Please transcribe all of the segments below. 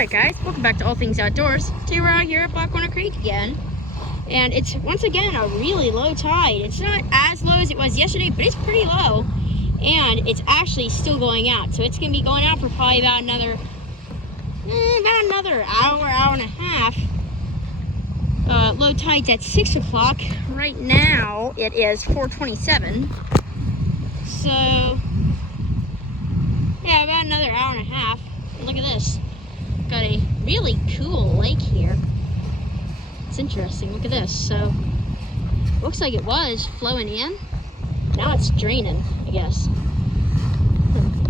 Alright guys, welcome back to All Things Outdoors. Today we're out here at Blackwalnut Creek again. And it's once again a really low tide. It's not as low as it was yesterday, but it's pretty low. And it's actually still going out. So it's going to be going out for probably about another hour, hour and a half. Low tide's at 6 o'clock. Right now it is 4:27. So, yeah, about another hour and a half. Look at this. Got a really cool lake here. It's interesting. Look at this. So, looks like it was flowing in. Now it's draining, I guess.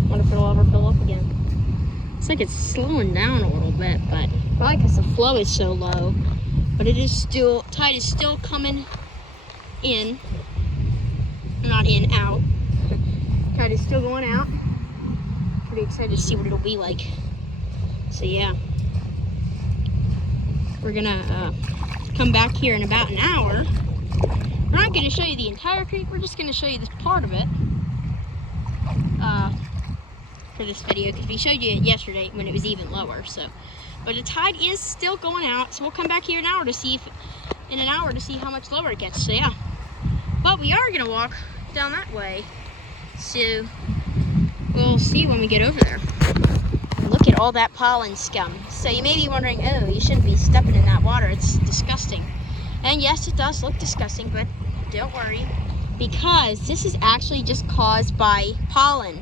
Wonder if it'll ever fill up again. Looks like it's slowing down a little bit, but probably because the flow is so low. But it is still, tide is still coming in. Not in, out. Tide is still going out. Pretty excited to see what it'll be like. So yeah, we're gonna come back here in about an hour. We're not gonna show you the entire creek, we're just gonna show you this part of it for this video, because we showed you it yesterday when it was even lower. So, but the tide is still going out, so we'll come back here in an hour to see how much lower it gets. So yeah, but we are gonna walk down that way, so we'll see when we get over there. Look at all that pollen scum. So you may be wondering, oh, you shouldn't be stepping in that water, it's disgusting. And yes, it does look disgusting, but don't worry, because this is actually just caused by pollen.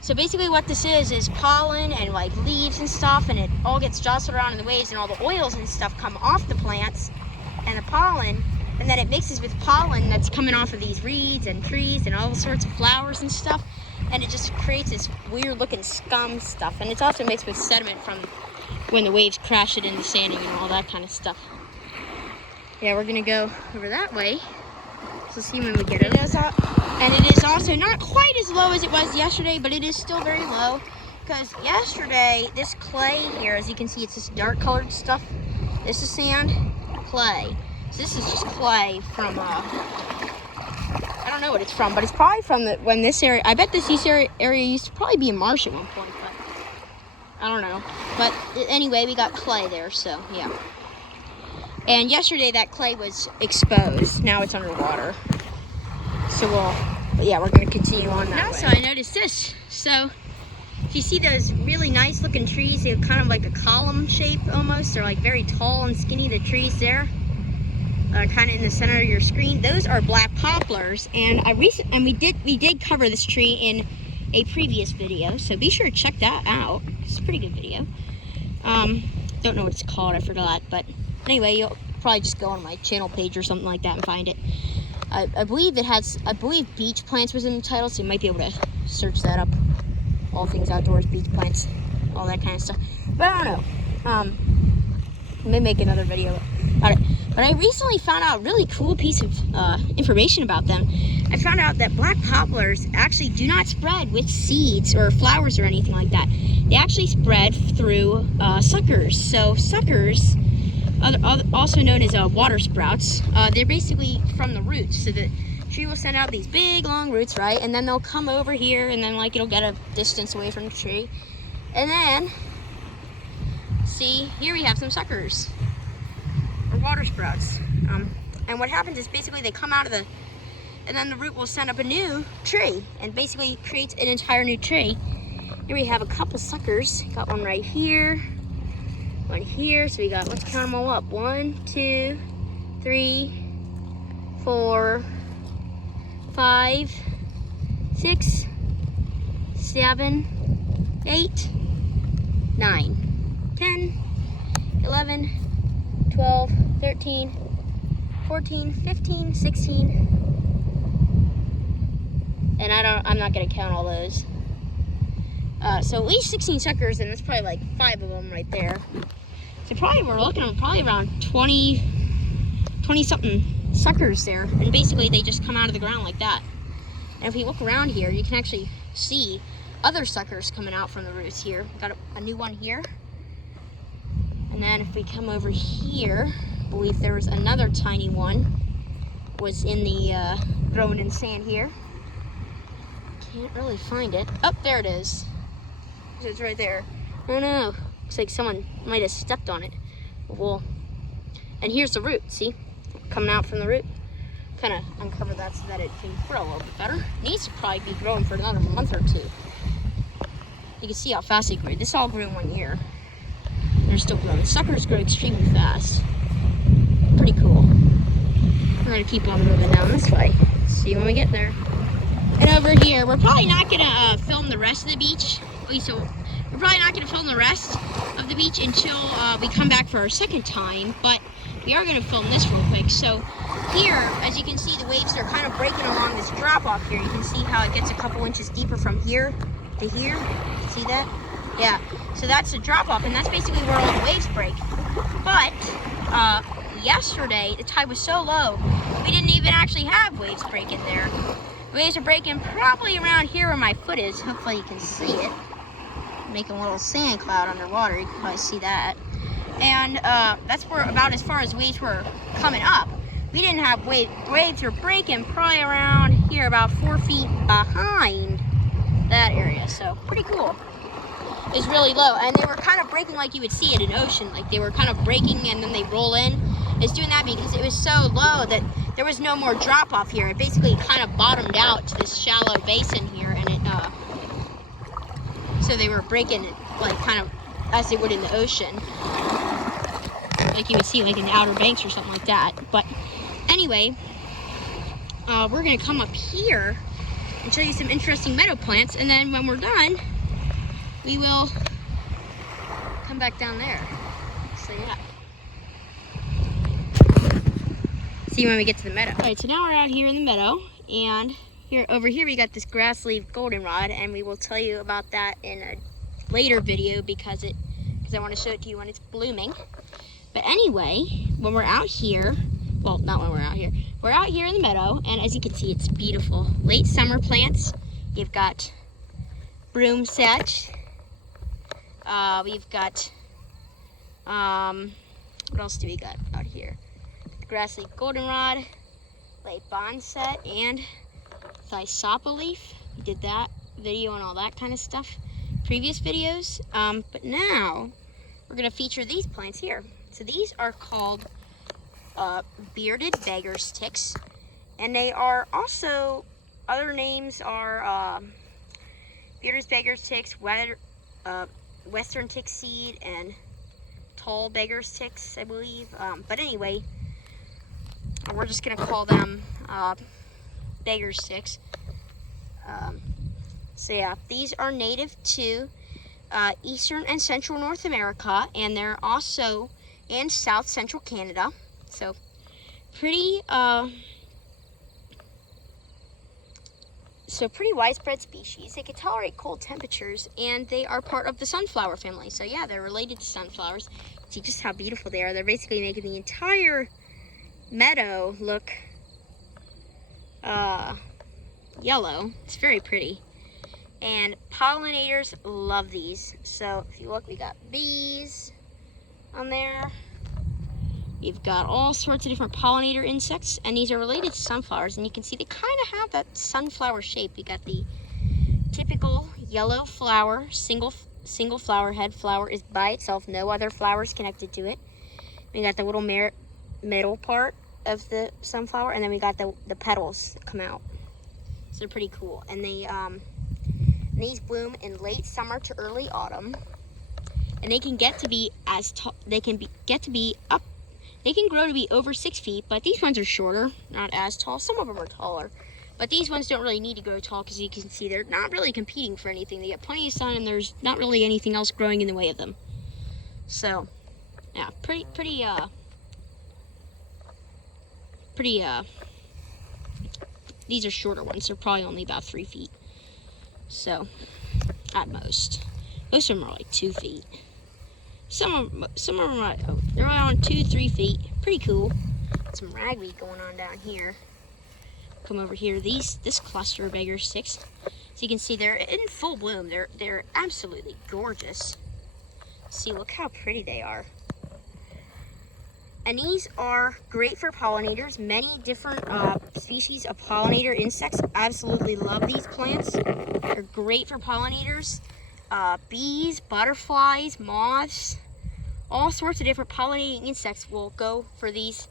So basically what this is pollen and like leaves and stuff, and it all gets jostled around in the waves, and all the oils and stuff come off the plants and the pollen, and then it mixes with pollen that's coming off of these reeds and trees and all sorts of flowers and stuff. And it just creates this weird looking scum stuff. And it's also mixed with sediment from when the waves crash it into sanding and all that kind of stuff. Yeah, we're gonna go over that way. So see when we get over. And it is also not quite as low as it was yesterday, but it is still very low. Because yesterday, this clay here, as you can see, it's this dark colored stuff. This is sand, clay. So this is just clay from I don't know what it's from, but it's probably from when this area, I bet this area used to probably be a marsh at one point, but I don't know. But anyway, we got clay there, so yeah. And yesterday that clay was exposed. Now it's underwater. So we're going to continue on that way. So I noticed this. So if you see those really nice looking trees, they're kind of like a column shape almost. They're like very tall and skinny, the trees there. Kind of in the center of your screen. Those are black poplars, and we did cover this tree in a previous video, so be sure to check that out. It's a pretty good video. Don't know what it's called, I forgot, but anyway, you'll probably just go on my channel page or something like that and find it. I believe beach plants was in the title, so you might be able to search that up. All Things Outdoors, beach plants, all that kind of stuff. But I don't know. I may make another video about it. But I recently found out a really cool piece of information about them. I found out that black poplars actually do not spread with seeds or flowers or anything like that. They actually spread through suckers. So suckers, also known as water sprouts, they're basically from the roots. So the tree will send out these big long roots, right? And then they'll come over here, and then like it'll get a distance away from the tree. And then, see, here we have some suckers. Or water sprouts. And what happens is basically they come out of and then the root will send up a new tree and basically creates an entire new tree. Here we have a couple suckers. Got one right here, one here. So we got, let's count them all up. 1, 2, 3, 4, 5, 6, 7, 8, 9, 10, 11, 12, 13, 14, 15, 16, and I'm not gonna count all those. So at least 16 suckers, and that's probably like 5 of them right there. So we're looking at probably around 20 something suckers there, and basically they just come out of the ground like that. And if we look around here, you can actually see other suckers coming out from the roots here. Got a new one here. And then if we come over here, I believe there was another tiny one, was in the, growing in sand here. Can't really find it. Oh, there it is. It's right there. Oh no, Looks like someone might have stepped on it. Well, and here's the root, see? Coming out from the root. Kind of uncover that so that it can grow a little bit better. Needs to probably be growing for another month or two. You can see how fast they grew. This all grew in 1 year. They're still growing. Suckers grow extremely fast. Pretty cool. We're gonna keep on moving down this way. See you when we get there. And over here, we're probably not gonna film the rest of the beach. So we're probably not gonna film the rest of the beach until we come back for our second time, but we are gonna film this real quick. So here, as you can see, the waves are kind of breaking along this drop off here. You can see how it gets a couple inches deeper from here to here. See that? Yeah, so that's the drop off, and that's basically where all the waves break. But yesterday, the tide was so low, we didn't even actually have waves breaking there. The waves are breaking probably around here where my foot is. Hopefully you can see it. Making a little sand cloud underwater, you can probably see that. And that's where about as far as waves were coming up. We didn't have waves. Waves were breaking probably around here, about 4 feet behind that area. So pretty cool. It's really low, and they were kind of breaking like you would see at an ocean. Like they were kind of breaking and then they roll in. It's doing that because it was so low that there was no more drop off here. It basically kind of bottomed out to this shallow basin here, and it so they were breaking it like kind of as they would in the ocean, like you would see like in the Outer Banks or something like that. But anyway, we're gonna come up here and show you some interesting meadow plants, and then when we're done, we will come back down there. So yeah. See you when we get to the meadow. All right, so now we're out here in the meadow, and over here we got this grass leaf goldenrod, and we will tell you about that in a later video because I want to show it to you when it's blooming. But anyway, when we're out here, well, not when we're out here, we're out here in the meadow, and as you can see, it's beautiful. Late summer plants. You've got broom sedge. We've got, what else do we got out here? Grass leaf goldenrod, late boneset, and thysopa leaf. We did that video and all that kind of stuff, previous videos. But now we're gonna feature these plants here. So these are called bearded beggar's ticks, and they are also, other names are bearded beggar's ticks, western tick seed, and tall beggar's ticks, I believe. But anyway, we're just gonna call them beggar's ticks. So yeah, these are native to eastern and central North America, and they're also in south central Canada. So pretty widespread species. They can tolerate cold temperatures, and they are part of the sunflower family. So yeah, they're related to sunflowers. See just how beautiful they are. They're basically making the entire meadow look yellow. It's very pretty. And pollinators love these. So if you look, we got bees on there. You've got all sorts of different pollinator insects, and these are related to sunflowers, and you can see they kind of have that sunflower shape. You got the typical yellow flower, single flower head. Flower is by itself, no other flowers connected to it. We got the little middle part of the sunflower, and then we got the petals that come out. So they're pretty cool, and these bloom in late summer to early autumn, and they can get to be as tall. They can grow to be over 6 feet, but these ones are shorter, not as tall. Some of them are taller, but these ones don't really need to grow tall because you can see they're not really competing for anything. They get plenty of sun, and there's not really anything else growing in the way of them. So, yeah, these are shorter ones. They're probably only about 3 feet. So, at most. Most of them are like 2 feet. Some of them are, they're around 2-3 feet. Pretty cool. Some ragweed going on down here. Come over here. This cluster of beggar sticks. So you can see they're in full bloom. They're absolutely gorgeous. See, look how pretty they are. And these are great for pollinators. Many different species of pollinator insects absolutely love these plants. They're great for pollinators. bees, butterflies, moths, all sorts of different pollinating insects will go for these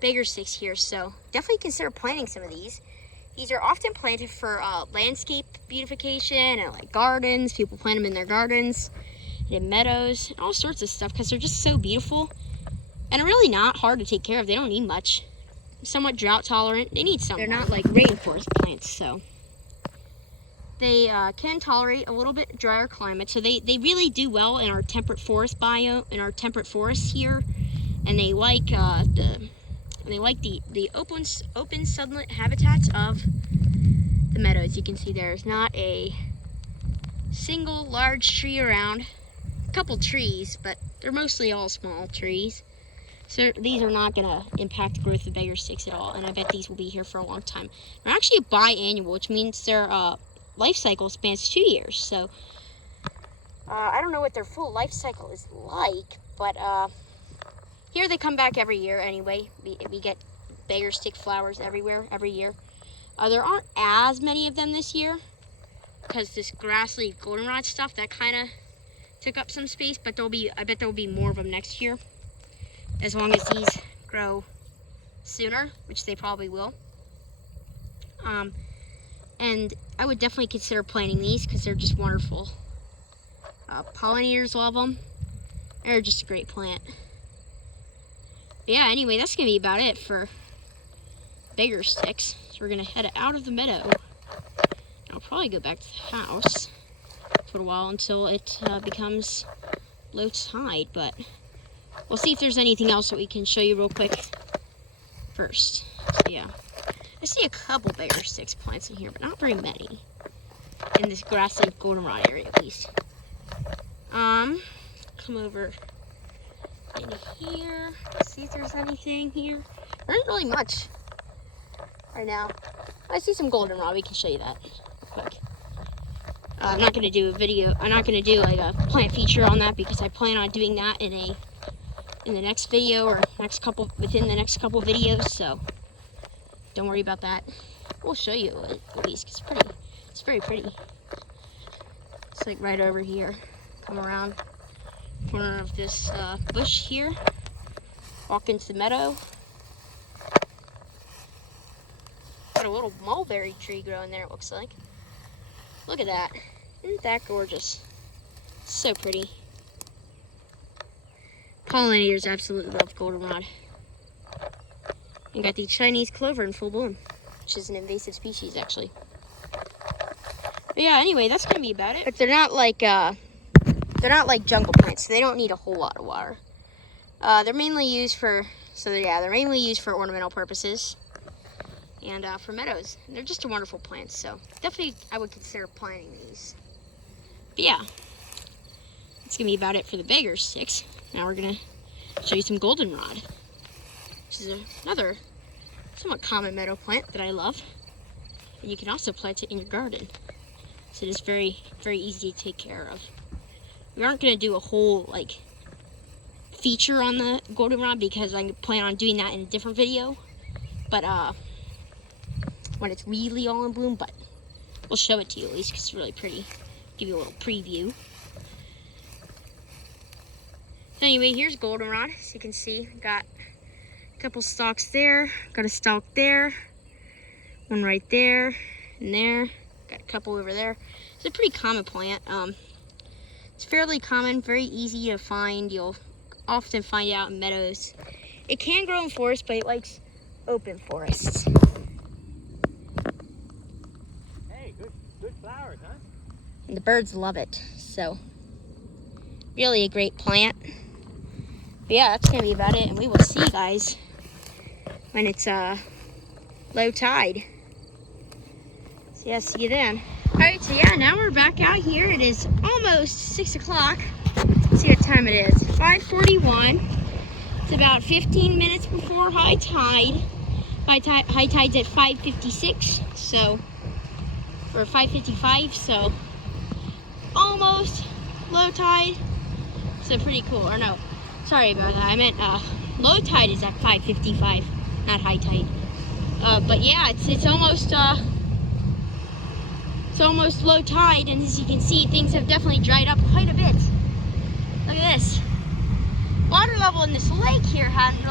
beggar sticks here. So definitely consider planting some of these. These are often planted for landscape beautification and like gardens. People plant them in their gardens, and in meadows, and all sorts of stuff because they're just so beautiful and are really not hard to take care of. They don't need much. Somewhat drought tolerant. They need some. They're not like rainforest plants, so they can tolerate a little bit drier climate. So they really do well in our temperate forest biome, in our temperate forests here, and they like the open sunlit habitats of the meadows. You can see there's not a single large tree around. A couple trees, but they're mostly all small trees. So these are not gonna impact the growth of beggar sticks at all, and I bet these will be here for a long time. They're actually biannual, which means their life cycle spans 2 years. So I don't know what their full life cycle is like, but here they come back every year anyway. We get beggar stick flowers everywhere every year. There aren't as many of them this year because this grass-leaf goldenrod stuff that kind of took up some space, but I bet there'll be more of them next year, as long as these grow sooner, which they probably will. And I would definitely consider planting these because they're just wonderful. Pollinators love them. They're just a great plant. But yeah, anyway, that's going to be about it for beggar sticks. So we're going to head out of the meadow. I'll probably go back to the house for a while until it becomes low tide, but we'll see if there's anything else that we can show you real quick first. So yeah, I see a couple beggar sticks plants in here, but not very many. In this grassy goldenrod area, at least. Come over in here, see if there's anything here. There isn't really much right now. I see some goldenrod. We can show you that real quick. I'm not gonna do a video. I'm not gonna do like a plant feature on that because I plan on doing that in the next video or within the next couple videos. So don't worry about that. We'll show you at least. It's pretty. It's very pretty. It's like right over here. Come around the corner of this bush here. Walk into the meadow. Got a little mulberry tree growing there, it looks like. Look at that. Isn't that gorgeous? So pretty. Pollinators absolutely love goldenrod. And got the Chinese clover in full bloom, which is an invasive species actually. But yeah, anyway, that's gonna be about it. But they're not like jungle plants, so they don't need a whole lot of water. They're mainly used for ornamental purposes and for meadows. And they're just a wonderful plant, so definitely I would consider planting these. But yeah, that's gonna be about it for the beggar sticks. Now we're gonna show you some goldenrod, which is another somewhat common meadow plant that I love. And you can also plant it in your garden. So it is very, very easy to take care of. We aren't gonna do a whole feature on the goldenrod because I plan on doing that in a different video. But when it's really all in bloom, but we'll show it to you at least because it's really pretty. Give you a little preview. So anyway, here's goldenrod. As you can see, got a couple stalks there, got a stalk there, one right there, and there. Got a couple over there. It's a pretty common plant. It's fairly common, very easy to find. You'll often find it out in meadows. It can grow in forests, but it likes open forests. Hey, good flowers, huh? And the birds love it, so really a great plant. But yeah, that's gonna be about it, and we will see you guys when it's low tide. So yeah, see you then. All right, so yeah, now we're back out here. It is almost 6 o'clock. Let's see what time it is. 5:41. It's about 15 minutes before high tide. High tide's at 5:56, so, or 5:55, so almost low tide. So pretty cool, or no, sorry about that. I meant low tide is at 5:55, not high tide. But yeah, it's almost It's almost low tide, and as you can see, things have definitely dried up quite a bit. Look at this. Water level in this lake here hasn't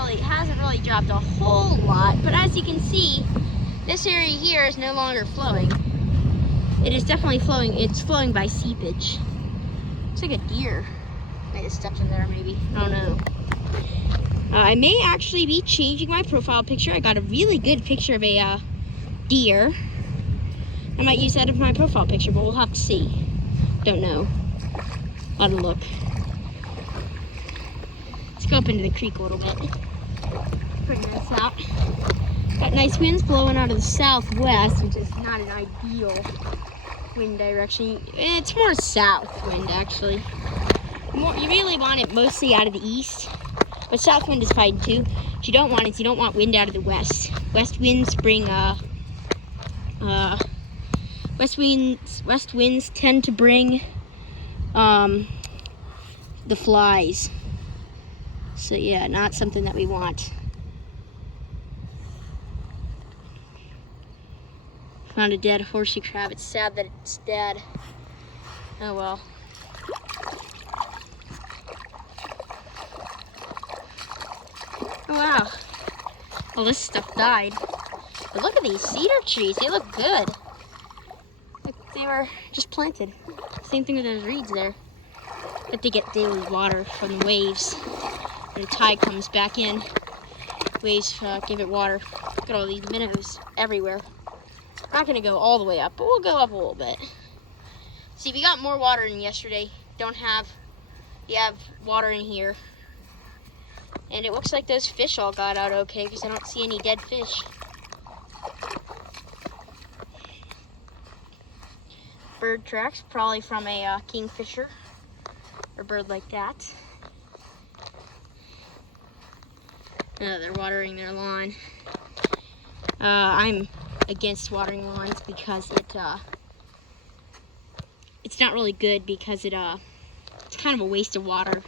really dropped a whole lot, but as you can see, this area here is no longer flowing. It is definitely flowing. It's flowing by seepage. It's like a deer. I just stepped in there, maybe. I don't know. I may actually be changing my profile picture. I got a really good picture of a deer. I might use that as my profile picture, but we'll have to see. Don't know. Let it look. Let's go up into the creek a little bit. Pretty nice out. Got nice winds blowing out of the southwest, which is not an ideal wind direction. It's more south wind, actually. You really want it mostly out of the east, but south wind is fine too. What you don't want is you don't want wind out of the west. West winds bring west winds tend to bring the flies. So yeah, not something that we want. Found a dead horseshoe crab. It's sad that it's dead. Oh well. Oh wow. Well, this stuff died. But look at these cedar trees. They look good. Like they were just planted. Same thing with those reeds there. But they get daily water from the waves. When the tide comes back in, waves give it water. Look at all these minnows everywhere. Not gonna go all the way up, but we'll go up a little bit. See, we got more water than yesterday. You have water in here. And it looks like those fish all got out okay because I don't see any dead fish. Bird tracks, probably from a kingfisher or bird like that. Oh, they're watering their lawn. I'm against watering lawns because it's not really good because it's kind of a waste of water.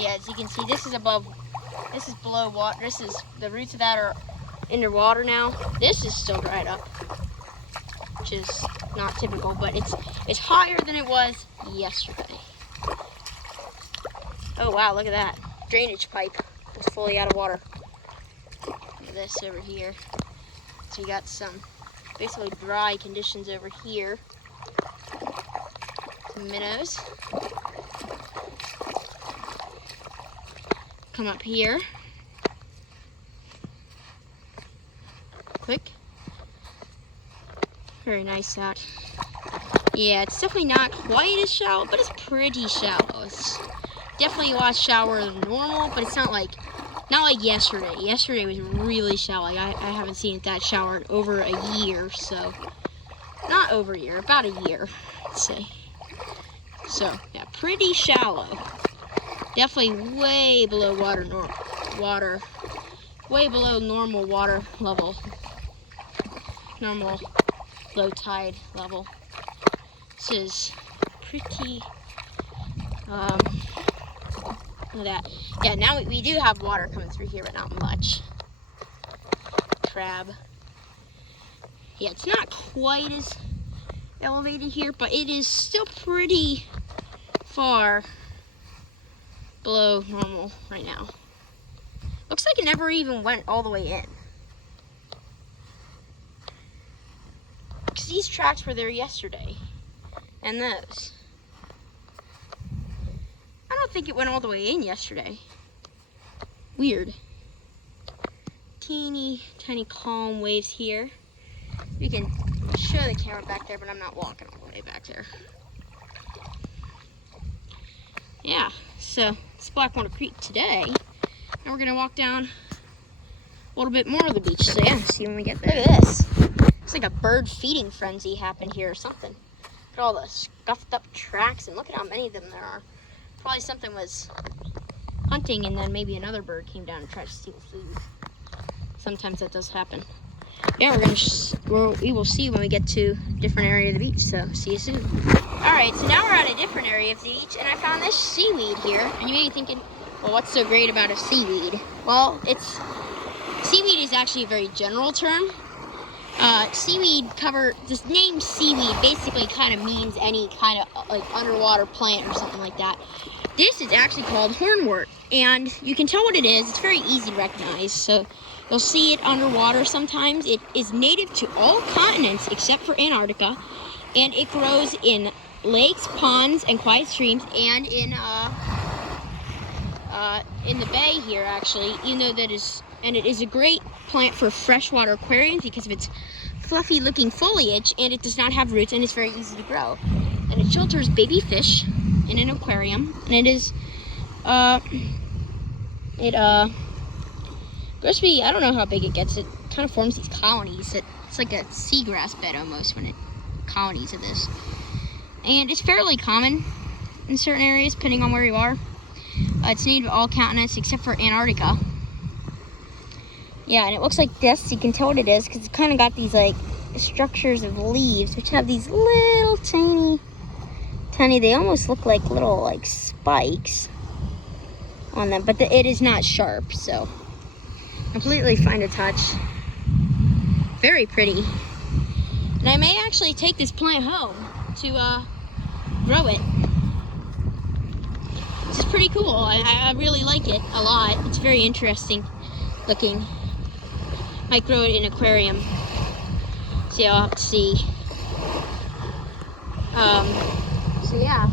Yeah, as you can see, this is below water. The roots of that are underwater now. This is still dried up, which is not typical, but it's higher than it was yesterday. Oh wow, look at that. Drainage pipe is fully out of water. Look at this over here. So you got some basically dry conditions over here. Some minnows. Come up here. Quick. Very nice out. Yeah, it's definitely not quite as shallow, but it's pretty shallow. It's definitely a lot shallower than normal, but it's not like yesterday. Yesterday was really shallow. I haven't seen it that shallow in over a year, so not over a year, about a year, I'd say. So yeah, pretty shallow. Definitely way below way below normal water level, normal low tide level. This is pretty. Look at that. Yeah, now we do have water coming through here, but not much. Crab. Yeah, it's not quite as elevated here, but it is still pretty far below normal right now. Looks like it never even went all the way in. Because these tracks were there yesterday. And those. I don't think it went all the way in yesterday. Weird. Teeny tiny calm waves here. We can show the camera back there, but I'm not walking all the way back there. Yeah, so it's Blackwalnut Creek today. And we're gonna walk down a little bit more of the beach. So yeah, see when we get there. Look at this. Looks like a bird feeding frenzy happened here or something. Look at all the scuffed up tracks, and look at how many of them there are. Probably something was hunting and then maybe another bird came down and tried to steal food. Sometimes that does happen. Yeah, we will see when we get to a different area of the beach, so see you soon. Alright, so now we're at a different area of the beach, and I found this seaweed here. And you may be thinking, Well, what's so great about a seaweed? Well, seaweed is actually a very general term. This name seaweed basically kind of means any kind of like underwater plant or something like that. This is actually called hornwort, and you can tell what it is. It's very easy to recognize. So you'll see it underwater sometimes. It is native to all continents except for Antarctica, and it grows in lakes, ponds, and quiet streams, and in the bay here actually. You know that is, and it is a great plant for freshwater aquariums because of its fluffy looking foliage, and it does not have roots, and it's very easy to grow. And it shelters baby fish in an aquarium, and it is grows to be, I don't know how big it gets. It kind of forms these colonies. It's like a seagrass bed almost when it colonies of this. And it's fairly common in certain areas depending on where you are. It's native to all continents except for Antarctica. Yeah, and it looks like this. You can tell what it is because it's kind of got these like structures of leaves which have these little tiny, they almost look like little like spikes on them, but it is not sharp, so completely fine to touch. Very pretty. And I may actually take this plant home to grow it. This is pretty cool. I really like it a lot. It's very interesting looking. Might grow it in an aquarium. So I'll have to see. So yeah.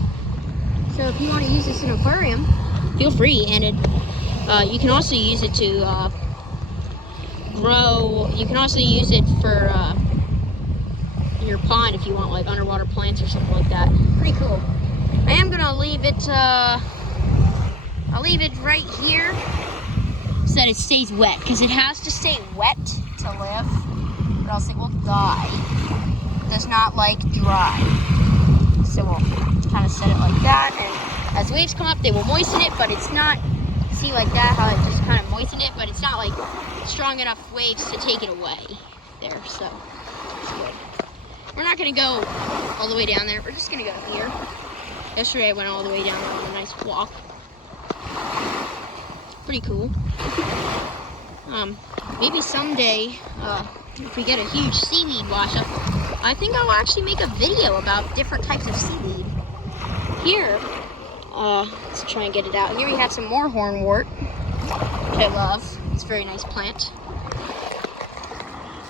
So if you want to use this in an aquarium, feel free. And you can also use it to grow. You can also use it for in your pond if you want like underwater plants or something like that. Pretty cool. I am gonna leave it. I'll leave it right here so that it stays wet, because it has to stay wet to live, or else it will die. It does not like dry. So we'll kind of set it like that, and as waves come up, they will moisten it, but it's not, see like that, how it just kind of moistened it, but it's not like strong enough waves to take it away there, so it's good. We're not going to go all the way down there. We're just going to go here. Yesterday I went all the way down there on a nice walk. Pretty cool. Maybe someday, if we get a huge seaweed wash up, I think I'll actually make a video about different types of seaweed. Here, let's try and get it out. Here we have some more hornwort, which I love. It's a very nice plant.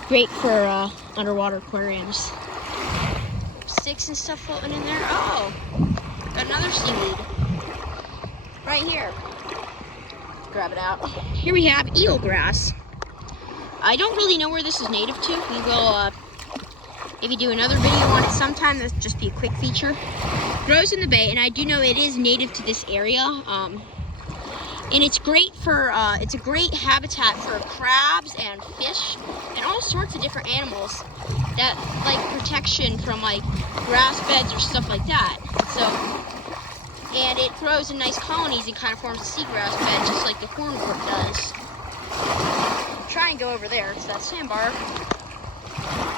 Great for underwater aquariums. Sticks and stuff floating in there. Oh, got another seaweed right here. Let's grab it out. Here we have eelgrass. I don't really know where this is native to. We will maybe do another video on it sometime. This will just be a quick feature. Grows in the bay, and I do know it is native to this area. And it's great for, it's a great habitat for crabs and fish and all sorts of different animals that like protection from like grass beds or stuff like that. So, and it grows in nice colonies and kind of forms a seagrass bed just like the hornwort does. Try and go over there. It's that sandbar.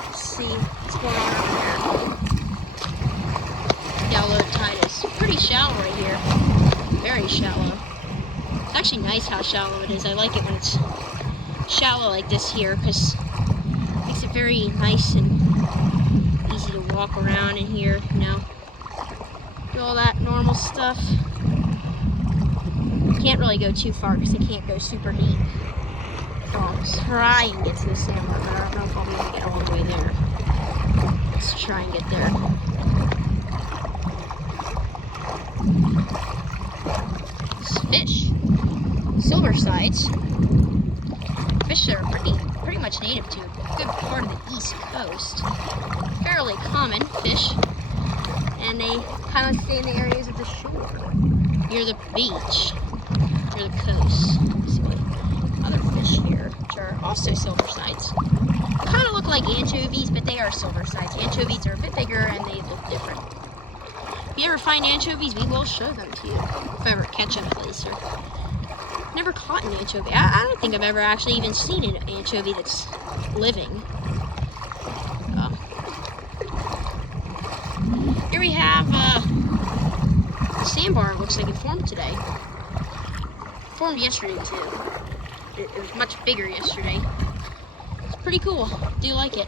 Let's see what's going on over there. Yeah, low tide is pretty shallow right here. Very shallow. It's actually nice how shallow it is. I like it when it's shallow like this here because it makes it very nice and easy to walk around in here, you know. Do all that normal stuff. Can't really go too far because it can't go super deep. I'll try and get to the sandbar, but I don't know if I'll be able to get all the way there. Let's try and get there. Fish. Silver sides. Fish that are pretty much native to a good part of the East Coast. Fairly common fish. And they kind of stay in the areas of the shore. Near the beach. Near the coast. Let's see other fish here, which are also silver sides. They kind of look like anchovies, but they are silver sides. Anchovies are a bit bigger and they look different. If you ever find anchovies, we will show them to you. If I ever catch them at least. Or never caught an anchovy. I don't think I've ever actually even seen an anchovy that's living. Here we have the sandbar. It looks like it formed today. formed yesterday too. It was much bigger yesterday. It's pretty cool. Do like it.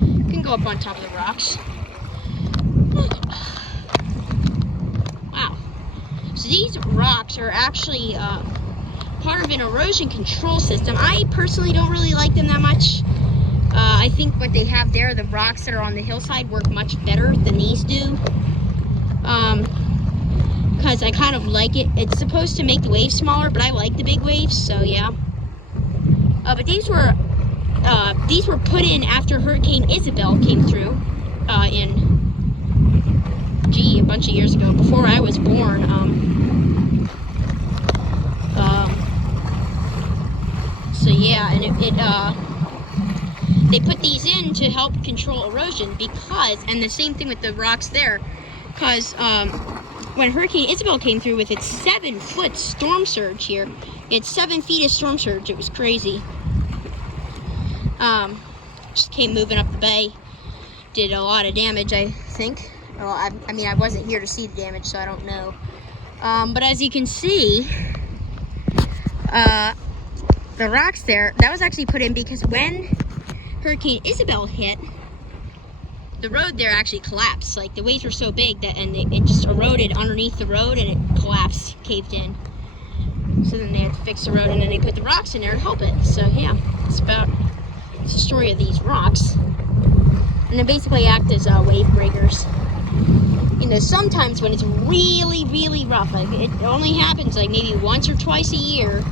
You can go up on top of the rocks. Wow. So these rocks are actually part of an erosion control system. I personally don't really like them that much. I think what they have there, the rocks that are on the hillside, work much better than these do. Because I kind of like it. It's supposed to make the waves smaller, but I like the big waves, so yeah. But these were put in after Hurricane Isabel came through a bunch of years ago, before I was born. So yeah, and they put these in to help control erosion because, and the same thing with the rocks there, because when Hurricane Isabel came through with its 7-foot storm surge here, it's 7 feet of storm surge. It was crazy. Just came moving up the bay, did a lot of damage, I think. Well, I mean, I wasn't here to see the damage, so I don't know. But as you can see, the rocks there, that was actually put in because when Hurricane Isabel hit, the road there actually collapsed. Like, the waves were so big that, and it just eroded underneath the road, and it collapsed, caved in. So then they had to fix the road, and then they put the rocks in there to help it. So yeah, it's the story of these rocks. And they basically act as wave breakers. You know, sometimes when it's really, really rough, like it only happens like maybe once or twice a year,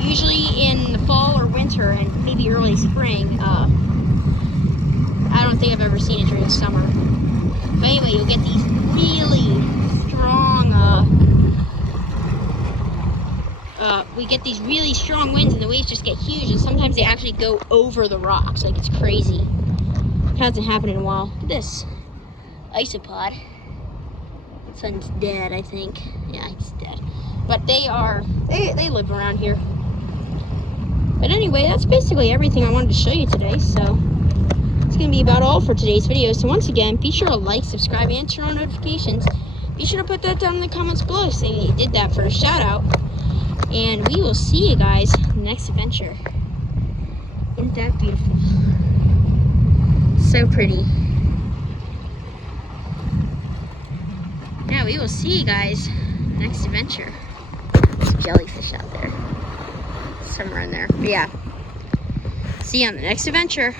usually in the fall or winter and maybe early spring. I don't think I've ever seen it during the summer. But anyway, you'll get these really strong, we get these really strong winds and the waves just get huge, and sometimes they actually go over the rocks. Like, it's crazy. It hasn't happened in a while. Look at this isopod. Son's dead, I think. Yeah, he's dead. But they live around here. But anyway, that's basically everything I wanted to show you today. So it's going to be about all for today's video. So once again, be sure to like, subscribe, and turn on notifications. Be sure to put that down in the comments below saying that you did that for a shout out. And we will see you guys next adventure. Isn't that beautiful? So pretty. Yeah, we will see you guys next adventure. There's a jellyfish out there. Somewhere in there. But yeah. See you on the next adventure.